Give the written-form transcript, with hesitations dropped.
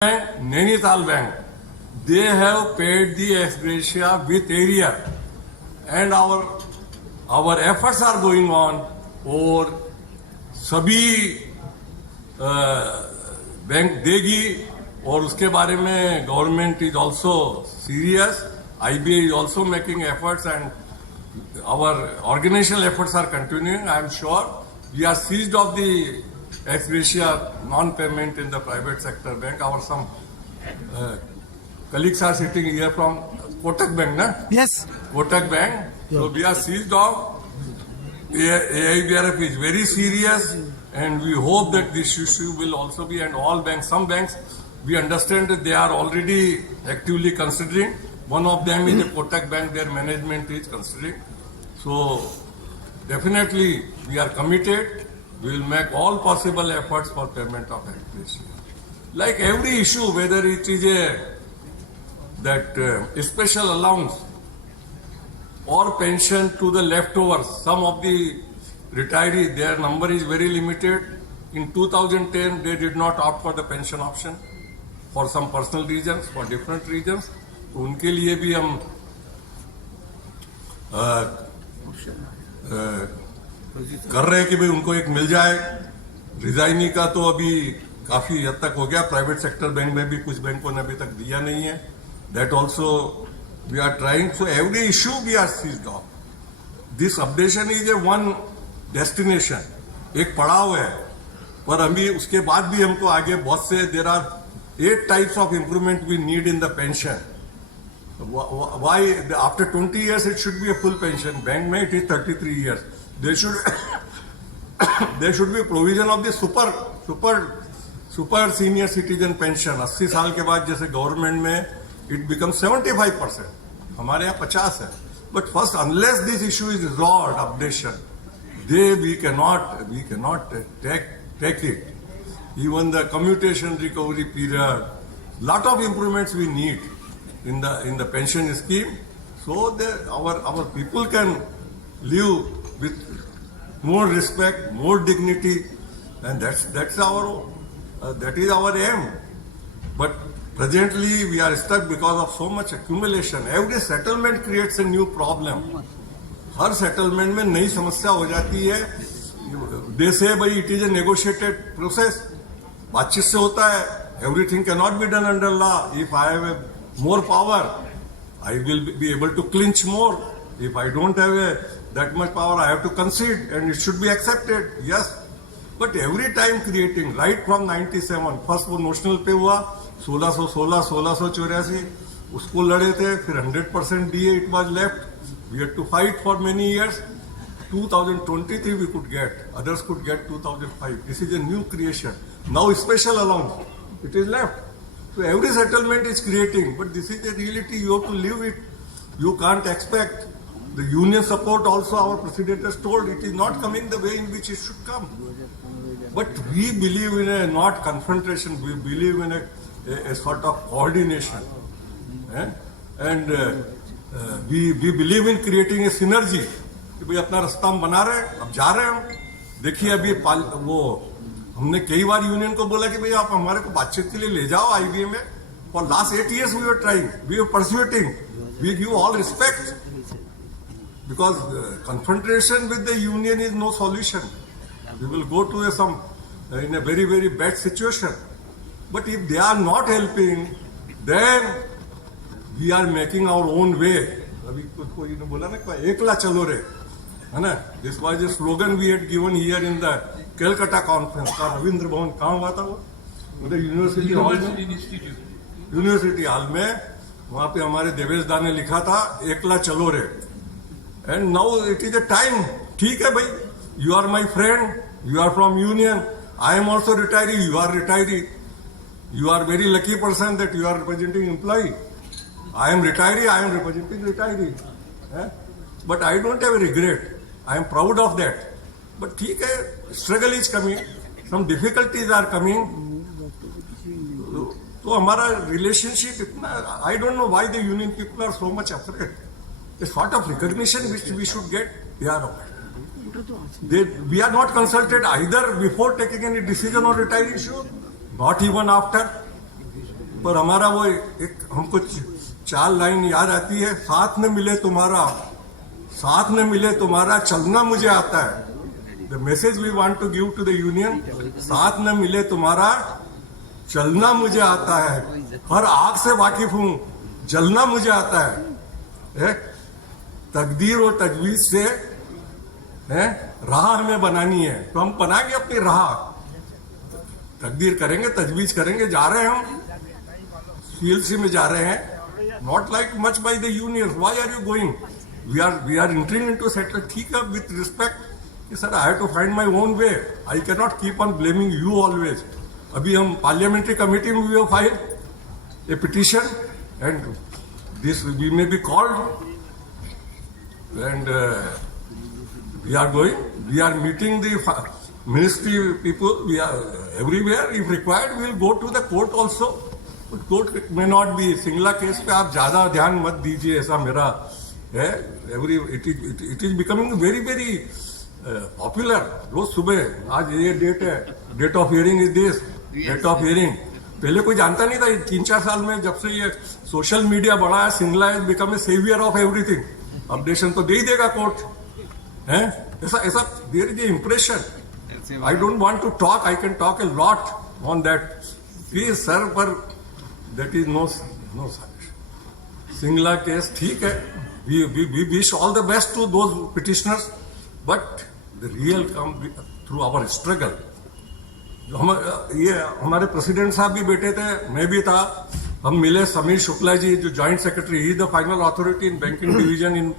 Nainital Bank, they have paid the ex gratia with area, and our efforts are going on और सभी bank देगी और उसके बारे में government is also serious. IBA is also making efforts and our organizational efforts are continuing. I am sure we are seized of the ex gratia non-payment in the private sector bank. Our some colleagues are sitting here from Kotak Bank, na? Yes. Kotak Bank. So we are seized of. AIBRF is very serious, and we hope that this issue will also be, and all banks, some banks, we understand that they are already actively considering. One of them is the Kotak Bank, their management is considering. So definitely we are committed. We will make all possible efforts for payment of ex. Like every issue, whether it is a special allowance or pension to the leftovers, some of the retirees, their number is very limited. In 2010, they did not opt for the pension option for some personal reasons, for different reasons. तो उनके लिए भी हम कर रहे हैं कि भाई उनको एक मिल जाए. रिजाइनी का तो अभी काफी हद तक हो गया. प्राइवेट सेक्टर बैंक में भी कुछ बैंकों ने अभी तक दिया नहीं है. That also we are trying. So every issue we are seized of. This updation is a one destination, एक पड़ाव है, पर अभी उसके बाद भी हमको आगे बहुत से there are 8 types of improvement we need in the pension. Why after 20 years it should be a full pension? Bank में it is 33 years. There should be provision of the super senior citizen pension. 80 साल के बाद जैसे government में it becomes 75%. हमारे यहाँ 50 है. But first, unless this issue is resolved, updation, we cannot take it. Even the commutation recovery period, lot of improvements we need in the pension scheme, so that our people can live with more respect, more dignity, and that is our aim. But presently we are stuck because of so much accumulation. Every settlement creates a new problem. Her settlement में नई समस्या हो जाती है. They say भाई it is a negotiated process. बातचीत से होता है. Everything cannot be done under law. If I have more power, I will be able to clinch more. If I don't have that much power, I have to concede, and it should be accepted. Yes, but every time creating, right from 97, first वो notional पे हुआ 1616, 1684, उसको लड़े थे, फिर 100% DA it was left. We had to fight for many years. 2023 we could get, others could get 2005. This is a new creation. Now special allowance, it is left. So every settlement is creating, but this is a reality. You have to live it. You can't expect. The union support also, our president has told, it is not coming the way in which it should come. But we believe in a not confrontation. We believe in a sort of coordination, and we believe in creating a synergy. कि भाई अपना रास्ता हम बना रहे हैं, अब जा रहे हैं हम. देखिए अभी वो हमने कई बार यूनियन को बोला कि भाई आप हमारे को बातचीत के लिए ले जाओ IBA में. For last 8 years we were trying, we were persuading, we give all respect, because confrontation with the union is no solution. We will go to in a very very bad situation. But if they are not helping, then we are making our own way. अभी कोई ने बोला ना एकला चलो रे, है ना. This was a slogan we had given here in the Calcutta conference. का रविंद्र भवन कहाँ हुआ था वो? उधर यूनिवर्सिटी हॉल में. वहाँ पे हमारे देवेश दा ने लिखा था एकला चलो रे. And now it is a time. ठीक है भाई, you are my friend, you are from union, I am also retiree, you are retiree. You are very lucky person that you are representing employee. I am retiree, I am representing retiree. But I don't have a regret. I am proud of that. But ठीक है, struggle is coming, some difficulties are coming. तो हमारा relationship इतना, I don't know why the union people are so much afraid. A sort of recognition which we should get, they are afraid. We are not consulted either before taking any decision on retiree issue, not even after. पर हमारा वो एक हमको चार line याद आती है, साथ न मिले तुम्हारा चलना मुझे आता है. The message we want to give to the union, साथ न मिले तुम्हारा चलना मुझे आता है, हर आग से वाकिफ हूं, जलना मुझे आता है. तकदीर और तजवीज से राह हमें बनानी है, तो हम बनाएंगे अपनी राह. तकदीर करेंगे, तजवीज करेंगे. जा रहे हैं हम सीएलसी में, जा रहे हैं. Not like much by the union. Why are you going? We are entering into settle. ठीक है, विथ रिस्पेक्ट कि sir I have to find my own way. I can not keep on blaming you always. अभी हम parliamentary committee में we file a petition and this we may be called and we are going, we are meeting the ministry people, we are everywhere. If required, we will go to the court also. But court may not be. Singla case पे आप ज्यादा ध्यान मत दीजिए, ऐसा मेरा है. It is becoming very very popular. रोज सुबह आज ये डेट है, date of hearing is this, date of hearing. पहले कोई जानता नहीं था. 3-4 साल में जब से ये सोशल मीडिया बढ़ा है, Singla is become a saviour of everything. Updation तो दे ही देगा कोर्ट, है ऐसा there is impression. I don't want to talk. I can talk a lot on that please sir, पर that is no solution. Singla case ठीक है, we wish all the best to those petitioners, but the real come through our struggle. ये हमारे president साहब भी बैठे थे, मैं भी था. हम मिले, समीर शुक्ला जी जो joint secretary, he the final authority in banking division in